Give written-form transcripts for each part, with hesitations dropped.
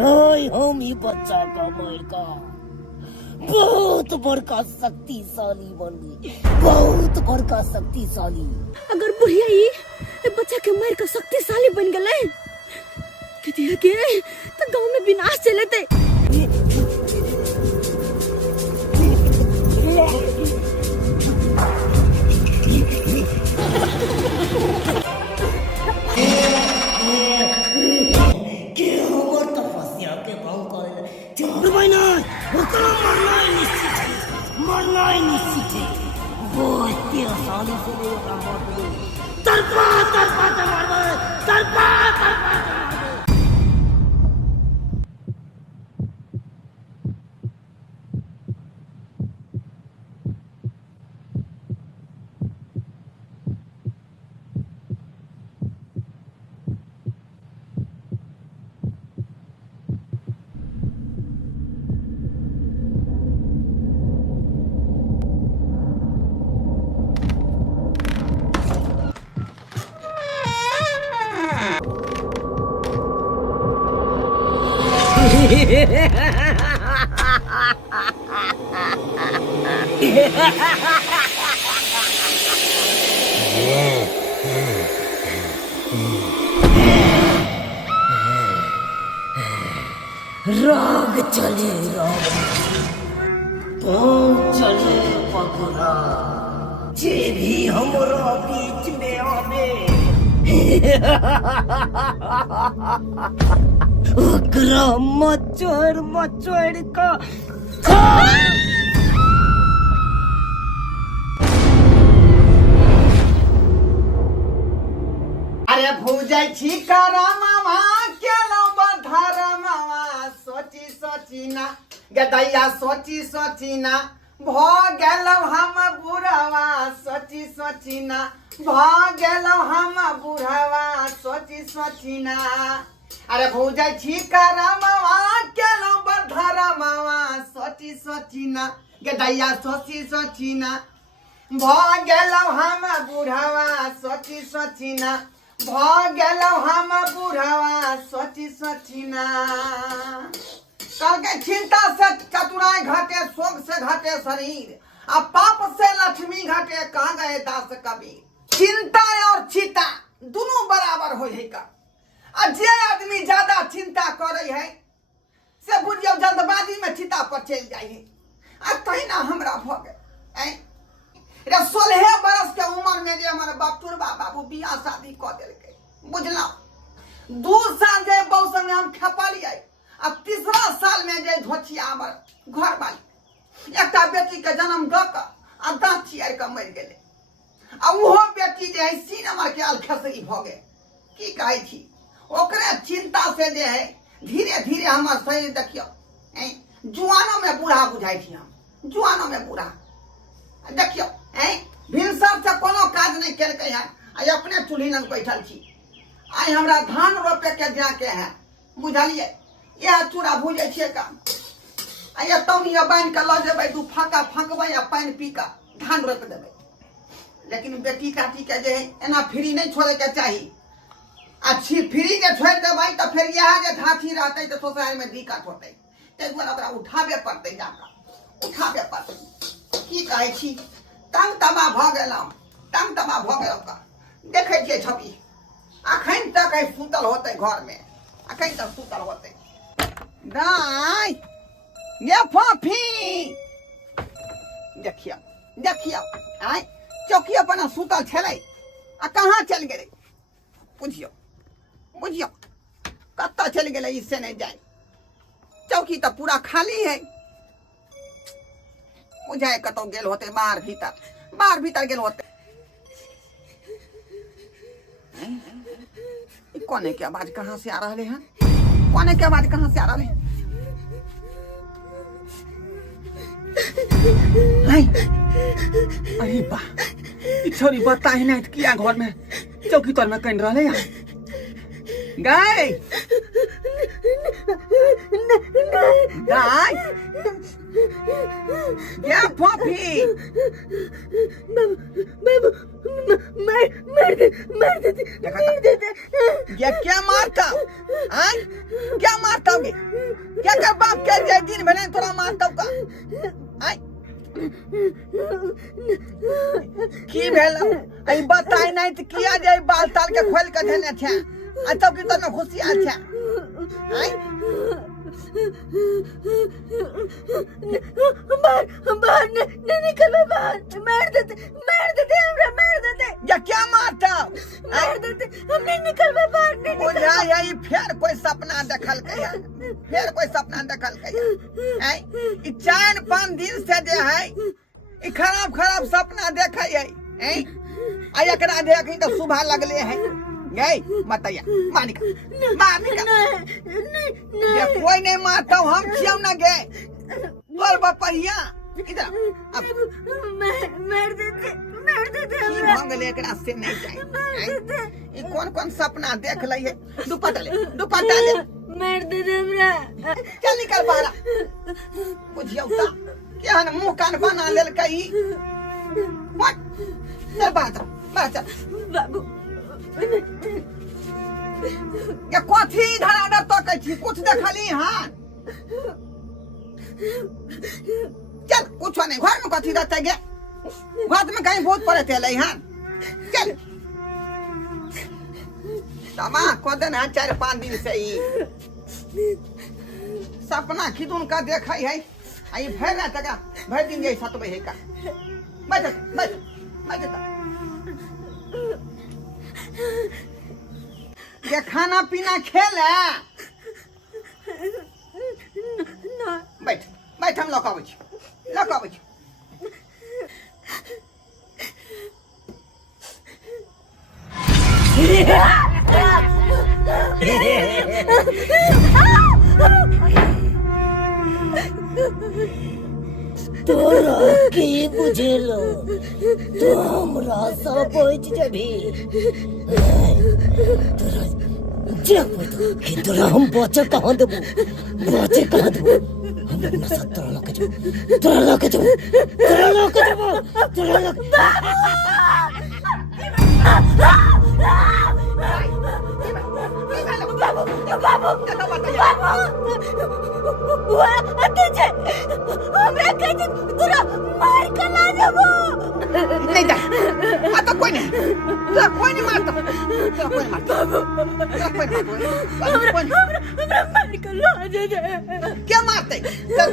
ओए हम ही बच्चा का मार का बहुत बड़का शक्तिशाली बन गई, बहुत बड़का शक्तिशाली। अगर बुढ़िया ये बच्चा के मार का शक्तिशाली बन गए के तो गांव में विनाश चलते। मरना ही निश्चित है। वो इतनी आसानी से नहीं होगा मर। तरपा तरपा तो मर, तरपा तरपा तो मर। राग चले राग, चले पकड़ा, जे भी हमरा बीच में आवे ओकरा मचोड़ का अरे भूजाई छी करा मामा केलो बधारा मामा सोची ना गदैया सोची ना भ गेलो हम बुढ़वा सोची ना भ गेलो हम बुढ़वा सोची ना। अरे भूजाई छी करा मामा केलो बधारा मामा सोची ना गदैया सोची ना भ गेलो हम बुढ़वा सोची ना भ गेलो हम बुढ़वा सोची ना। कहके चिंता से चतुराई घटे, शोक से घटे शरीर, अब पाप से लक्ष्मी घटे, कहाँ गए दास कबीर। चिंता और चिता दोनों बराबर हो का। और जे आदमी ज्यादा चिंता करे है से बुझियो जल्दबाजी में चिता पर चल जाए। अब कहीं ना हमरा भ गए 16 बरस के उम्र में जे हमारे बापटुरबा बाबू बियाह शादी कर दिलके, बुझला 2 साल जे बहु संगे हम खेपलिए। अब 3रा साल में जे धोचिया हमर घर वाली एकटा बेटी के जन्म द के आ दांत चियार के मर गेले। आ उहो बेटी जे है सी नंबर के अलखसरी भ गए। की कहै छी ओकरे चिंता से जे है धीरे धीरे हमर शरीर देखियो जुआनो में बूढ़ा बुझाई छी। हम जुआनो में बूढ़ा देखियो भिनसर से कोनो काज नहीं केलकै है। आई अपने चूल्ही लग बैठल छी। आई हमरा धान रोपे के जाके है, बुझलिए यह चूड़ा भूजे छे का। आई तौनिया बांध के ल जेबै, 2 फाका फंकबै आ पानी पी के धान रोप देबै। लेकिन बेटी काटी के जे एना फ्री नहीं छोड़े के चाहिए। अच्छी फ्री के छोड़ देबै तो फिर यह जे धाथी रहते तो सोसाइटी में दिक्कत होते। ते दुआरे ओकरा उठाबे पड़ते, जाकर उठाबे पड़ते। की कहै छी तंग तमा भ गेलौ, तंग तमा भ गेलौ का। देखे छियै छवि अखन तक सुतल होते घर में, अखन तक सुतल होते। दाई ये फफी देखियो देखियो आई चौकी अपन सुतल छलै आ कहाँ चल गेलै। बुझियो बुझियो कत्ता चल गेलै इससे नहीं जाए। चौकी तो पूरा खाली है। बुझाए कतौ गेल होते बाहर भीतर गेल होते। कोने की आवाज कहाँ से आ रहे हैं? कोने की आवाज कहाँ से आ रहे हैं? अरे बा छोरी बता ही नहीं किया घर में चौकी तर में कहीं रहे हैं। गाय गाय क्या फॉफी मार देते। ये क्या मारता हाँ क्या मारता होगे क्या कर बाप कह जाए दिन भर तोरा मारता का हाँ की भेल आई बताई नहीं तो किया जाए बाल ताल के खोल के देने थे आ तब की तो खुशी अच्छा हाँ बाहर नहीं निकल बाहर मार देते हमरा मार देते। या क्या मारता मार देते हम नहीं निकल बाहर नहीं बुझा यही फिर कोई सपना देखल कहिया फिर कोई सपना देखल कहिया हैं ई 4-5 दिन से जे है ई खराब सपना देखे है हैं आ एकरा देख तो सुबह लगले है गई मतैया मानिका ये कोई नहीं मारता हम छियौ ना गे तोर बपहिया इधर अब मार देते की भंग लेकरा से नहीं जाए ई कौन सपना देख लई है दुपट्टा ले मार देते हमरा। चल निकल बाहर बुझियौ ता क्या न मुंह कान बना लेल कई मत चल बाहर चल बाबू ये कथी इधर तो कह छी कुछ देखली हां चल कुछ नहीं घर में कथी रहते गे घर में कहीं बहुत पड़े थे हां चल तमा को दिन है 4-5 दिन से ही सपना खिदुन का देखई है आई भर ना तका भर दिन गई 7 बजे का बैठ ये खाना पीना खेले बैठ हम लौकाबै छी तोरा की बुझेलो तो हमरा सब बच जबी तोरा जब कि तोरा हम बचे कहाँ देबो हम अपना साथ तोरा लके जबो नहीं जा आता कोई नहीं मारता क्या मारते चल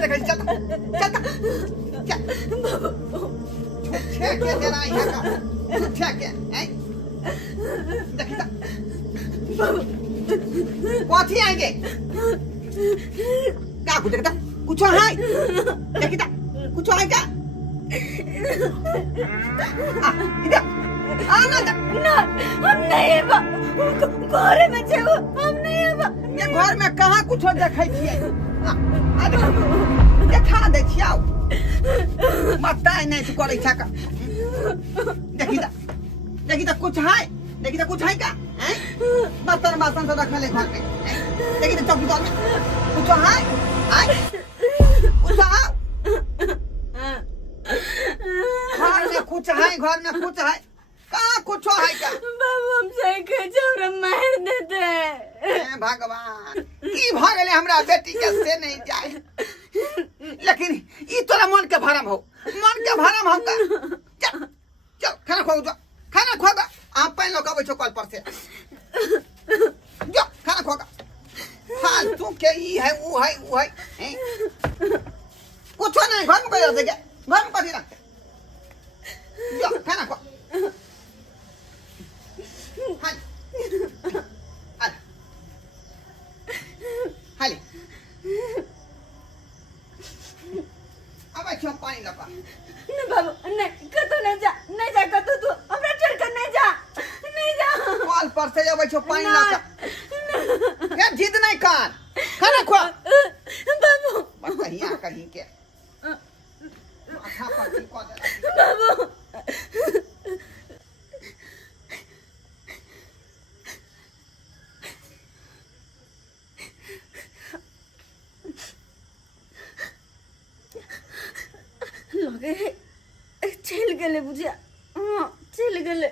कथी आएंगे क्या कुछ देखता कुछ है देखता कुछ है क्या इधर आना ना हम नहीं घर में छे हम नहीं ये घर में कहाँ कुछ देखै छियै देखा दे छियौ मताई नहीं करे छक देखी त कुछ है का हैं बर्तन बासन सब रखले घर में देखी त चौकी में कुछ है कुछ है घर में कुछ है कहाँ कुछ है क्या बाबू हमसे कचौरा मार देते भगवान की भागले हमरा बेटी के से नहीं जाए लेकिन ई तोरा मन के भरम हो का चल खाना खो आप पैन लोग आबै छो कल पर से जो खाना खो फालतू के ई है वो है कुछ नहीं घर में कोई रहते क्या घर में कथी रखते जो खाना खो हाली अब अच्छा पानी लगा नहीं बाबू नहीं कतो नहीं जा कतो तू हमरा छोड़ कर नहीं जा कॉल पर से अब अच्छा पानी लगा यार जिद नहीं कर खाना खो बाबू बस कहीं के माथा पर को दे बाबू लगे चल गले बुझिया चल गले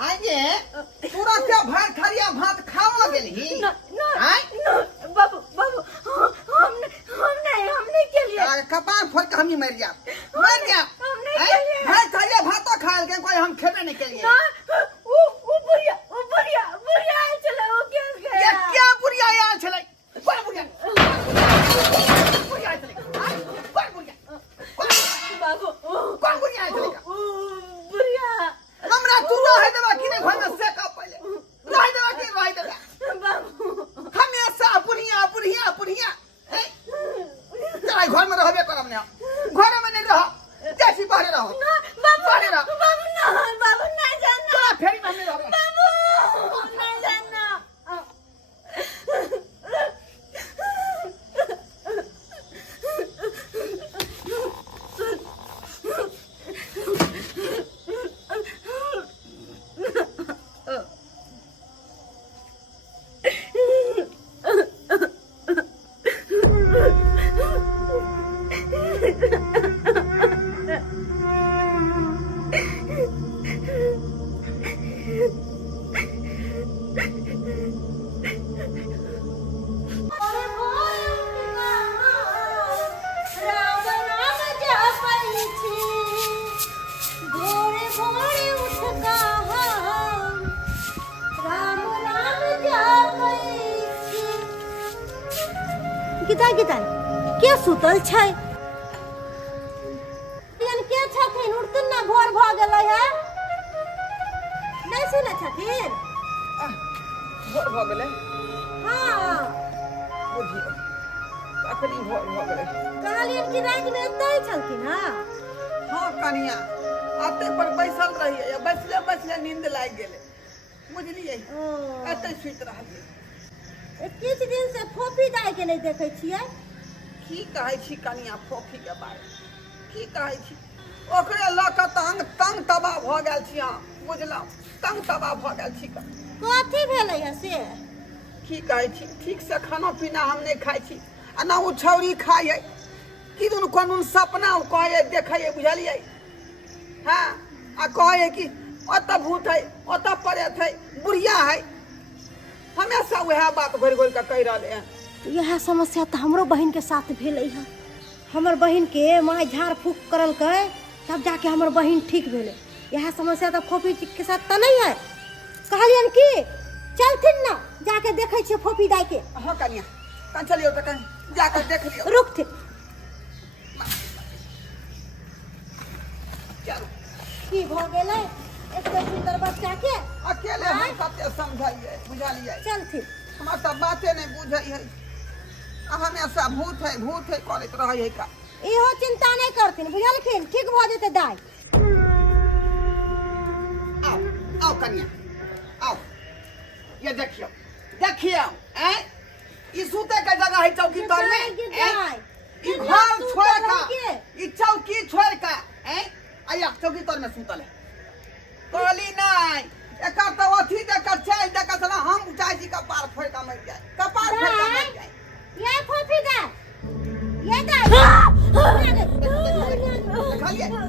आगे पूरा क्या भात खरिया भात खावा गेली बाबू बाबू हमने के लिए कपार फोड़ के हम ही मर गया भात खरिया भात तो खा के कोई हम खेबे नहीं के लिए वो बुढ़िया आयल चले वो क्या बुढ़िया आयल चले कौन बुढ़िया आयल चले कौन बुढ़िया बाबू कौन बुढ़िया आयल चले बुढ़िया हमरा तू रह देबा कि नहीं घर में से का पहले रह देबा कि रह देबा बाबू हमेशा बुढ़िया हैं तेरा घर में रहबे करब ने घर में नहीं रह जैसी बाहर रहो बाबू नहीं जाना चला फेरी में नहीं रहबे बाबू नहीं जाना कितान के सुतल छै यानी के छथिन उठतन ना भोर भ गेलै है नहीं सुनै छथिन भोर भ गेलै हां बुझी अखनी भोर भ गेलै कहलियन कि रात में एतै छलखिन हां हां कनिया आते पर बैसल रहिए या बैसले नींद लाग गेलै बुझलिए एतै सुत रहलिए किछ दिन से फोफी दाई के नहीं देखे छियै की कहै छी कनिया फोफी के बारे की कहै छी ओकरे ल क तंग तबाह भ गेल छी हां बुझलौ तंग तबाह भ गेल छी कथी भेलै है से की कहै छी ठीक से खाना पीना हम नहीं खाइ छी आ ना उ छौरी खाइए कि दुन कोन सपना कहै देखै बुझलिए हां आ कहै कि ओत भूत है ओत परेत है बुढ़िया है हमेशा वह बात घोर के कह रहे हैं यह समस्या तो हमरो बहन के साथ भेलै है हमर बहन के माय झाड़ फूक करल के तब जाके हमर बहन ठीक भेलै यह समस्या तो फोफी के साथ तो नहीं है कहलियन कि चलथिन ना जाके देखै छियै फोफी दाई के हां कनिया कन चलियो त कन जाके देख लियो रुकथिन चल की भ गेलै एते सुंदर बच्चा के अकेले हम कते समझाइए बुझलिए चलथिन हमरा त बाते नहीं बुझै है हमेशा भूत है करत रहै है का इहो चिंता नहीं करथिन बुझलखिन ठीक भ जेतै दाय आओ आओ कन्या आओ ये देखियो देखियो हैं ई सूते के जगह है चौकी तर में ई घर छोड़ का ई चौकी छोड़ का हैं आया चौकी तर में सुतल है कहली नहीं एका तो अथी देकर चल देकर सला हम उठाई जी का पार फोड़ का मर जाए कपार फोड़ का मर जाए ये फोफी दा ये दा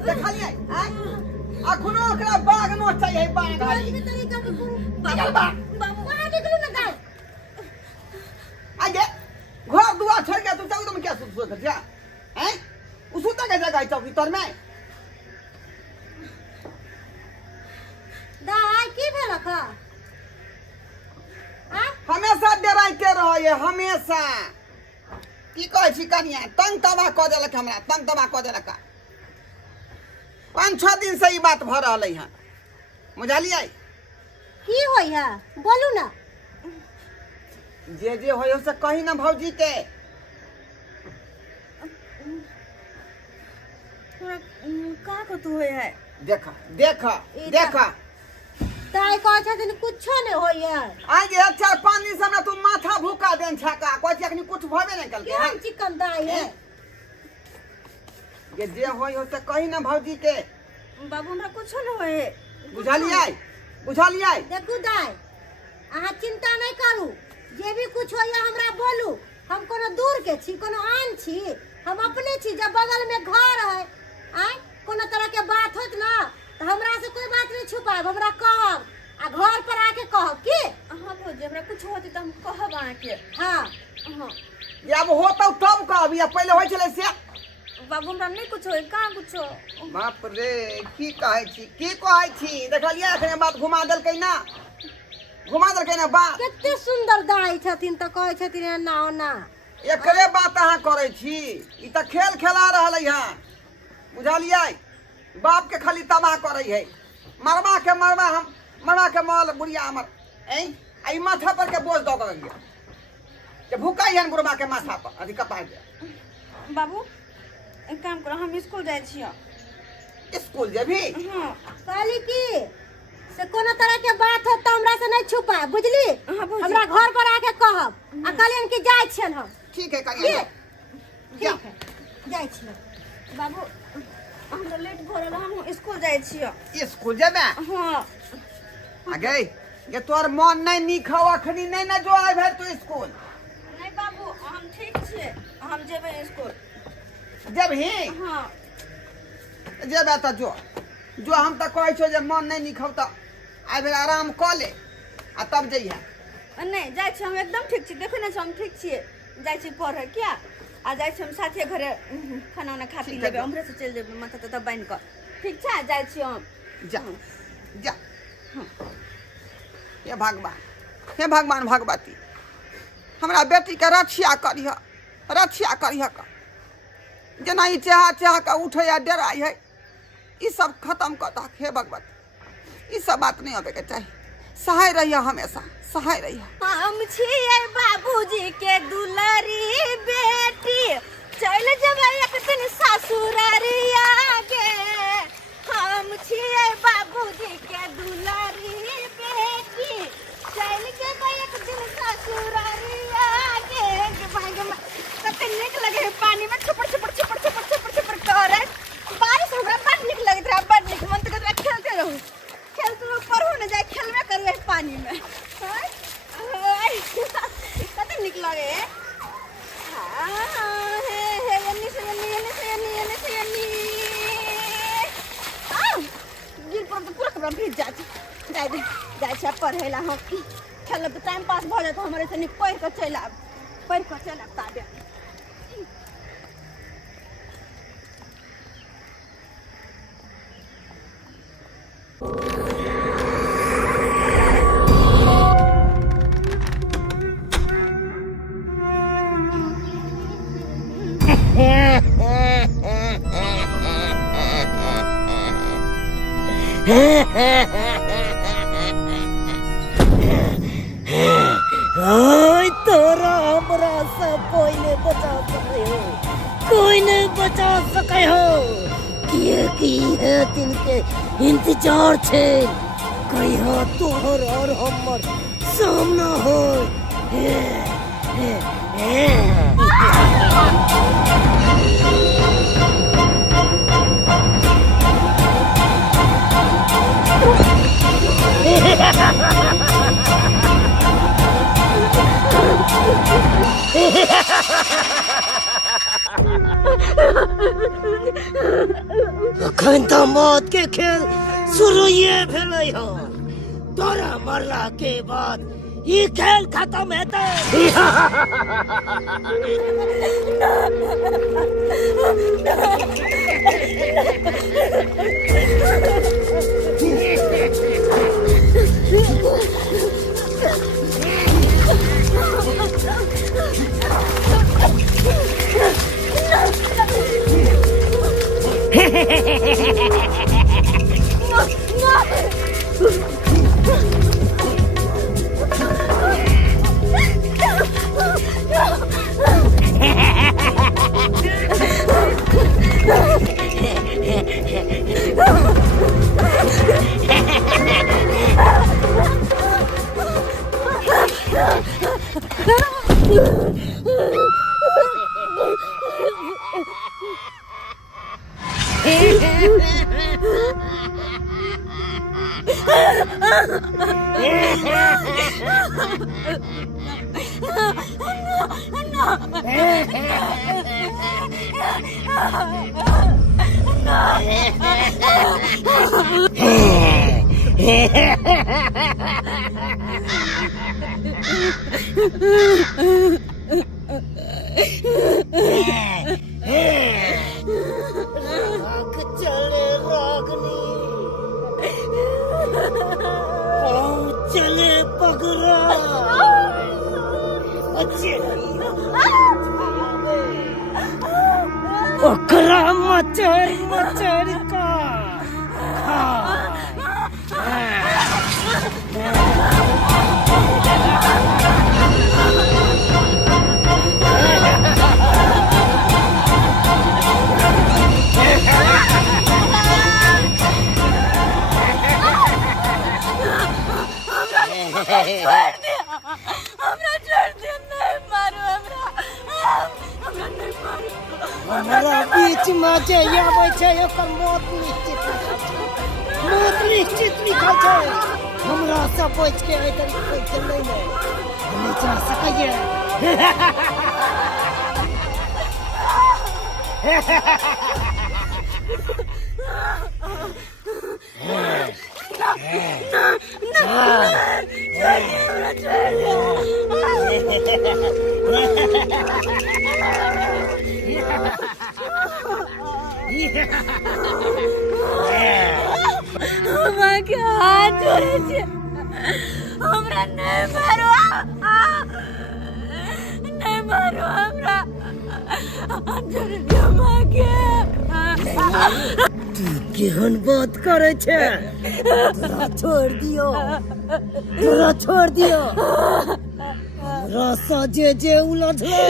देखा लिए हैं अखनो ओकरा बाग नो चाहिए बाग हाली निकल बाग बाबू कहां निकलू ना दाय आगे घर दुआर छोड़ के तू चौकी में क्या सोच कर जा हैं उसुता के जगह चौकी तर में दाय की भेल का हमेशा डराइते रहे हमेशा की कहे छी कनिया तंग तबाह क देलक हमरा तंग तबाह क देलक 5-6 दिन से ई बात भ रहलै हन बुझलियै की होय है बोलू ना जे होय से कही ना भौजी के का को तू है देखा देखा देखा दाय कहै छथिन कुछो नहीं होय है आगे 4-5 दिन से हमरा तू माथा भूका देन छका कोइ अखनी कुछ भबे नहीं कल केहन चिकन दाय है ये जे होय से कही ना भौजी के बाबू हमरा कुछ न होए बुझलियै बुझलियै देखू दाय अहाँ चिंता नहीं करू जे भी कुछ होय हमरा बोलू हम कोनो दूर के छी कोनो आन छी हम अपने छी जब बगल में घर है आय कोनो तरह के बात होत ना तो हमरा से कोई बात नहीं छुपाब हमरा कहब आ घर पर आके कहब की हां भौजी हमरा कुछ होते त हम कहब आके हां हां या अब होतौ तब कहब या पहले होय छले से बाबू हमरा नहीं कुछ होए का कुछ बाप रे की कहै छी देखलियै अखने बात घुमा देलकै ना बात कितने सुंदर दाई छथिन त कहै छथिन ना ना एकरे बात अहाँ करै छी ई त खेल खेला रहलै हन बुझलियै बाप के खाली तबाह करै है मरवा के माल बुढ़िया हमर आई माथा पर के बोझ दऽ गेलियै जे भूकाई हन बुढ़वा के माथा पर अथी कपार के बाबू एक काम करो हम स्कूल जाय छियो स्कूल जेबी हां कहली की से कोनो तरह के बात हो त हमरा से नहीं छुपा बुझली हाँ, बुझली। हमरा घर पर आके कहब आ कहलियन कि जाय छियन हम ठीक है कनिया ठीक है जाय छियन बाबू हमरा लेट भ रहल हम स्कूल जाय छियो स्कूल जेबे हां आगे ये तोर मन नहीं नीक हौ अखनी नहीं ना जो आइ भेल तू स्कूल नहीं बाबू हम ठीक छियै हम जेबै स्कूल जेबही हां जेबे त जो हम त कहै छौ जे मन नहीं नीक हौ त आइ भेल आराम क ले आ तब जइहा नहीं जाय छी हम एकदम ठीक छी देखै ना हम ठीक छियै जाय छी पढ़े क्या आ जाय छी हम साथे घरे खाना उना खा पी ठीक है, लेबै हमरे से चल जेबै माथा त बांध क ठीक छै जाय छी हम जा जा हे भगवान भगवती हमरा बेटी के रक्षा करिह का जना ई चाह के उठे या डराई है ई सब खत्म कर दा हे भगवती ई सब बात नहीं होवे के चाहिए सहाय रहिया हमेशा सहाय रहिया हम छियै बाबूजी के दुलारी बेटी चल जेबै एक दिन ससुरारिया गे हम छियै बाबूजी के दुलारी बेटी चल जेबै एक दिन ससुरारिया गे कते नीक लगे है पानी में छुपड़ छुपड़ छुपड़ छुपड़ छुपड़ छुपड़ करे बारिश हमरा बड़ नीक लगैत रहा बड़ नीक मन त कहत खेलते रहू खेलते रहू पढ़ू न जाए खेलबे करिए पानी में कते नीक लगे है हे एन्नी से एन्नी गिर पर तो पूरा कपड़ा भीज जाए छै पढ़े ला हम खेलब तो टाइम पास भ जात हमरे से नीक पढ़ के चल आब ताबे तोरा हमरा से कोई नहीं बचा सके हो कोई नहीं बचा दिन के इंतजार छे कहिया तोहर और हमर सामना हो अखन तो मौत के खेल शुरू ये भेलै हो तोरा मरला के बाद ये खेल खत्म हेतै राग चले रागनी पाँव चले पगरा ओकरा मचर मचर का हमरा छोड़ दे नहीं मारो हमरा नहीं मारो हमरा बीच में जे आबै छै ओकर मौत निश्चित लिखल छै हमरा से बच के एहि तरीके चलै नहि हम जा सकैए हाथ जोड़े छे हमरा नहीं मारो नहीं मारो हमरा हाथ जोड़े दियो माँ के तू केहन बात करे छे तोरा छोड़ दियो हमरा से जे उलझले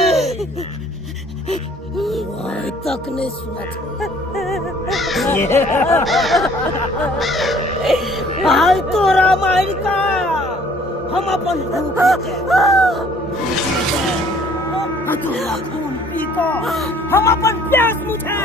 आइ तक नहीं सुनत हाल तोरा मार का हम अपन तोरा खून पी का हम अपन प्यास बुझा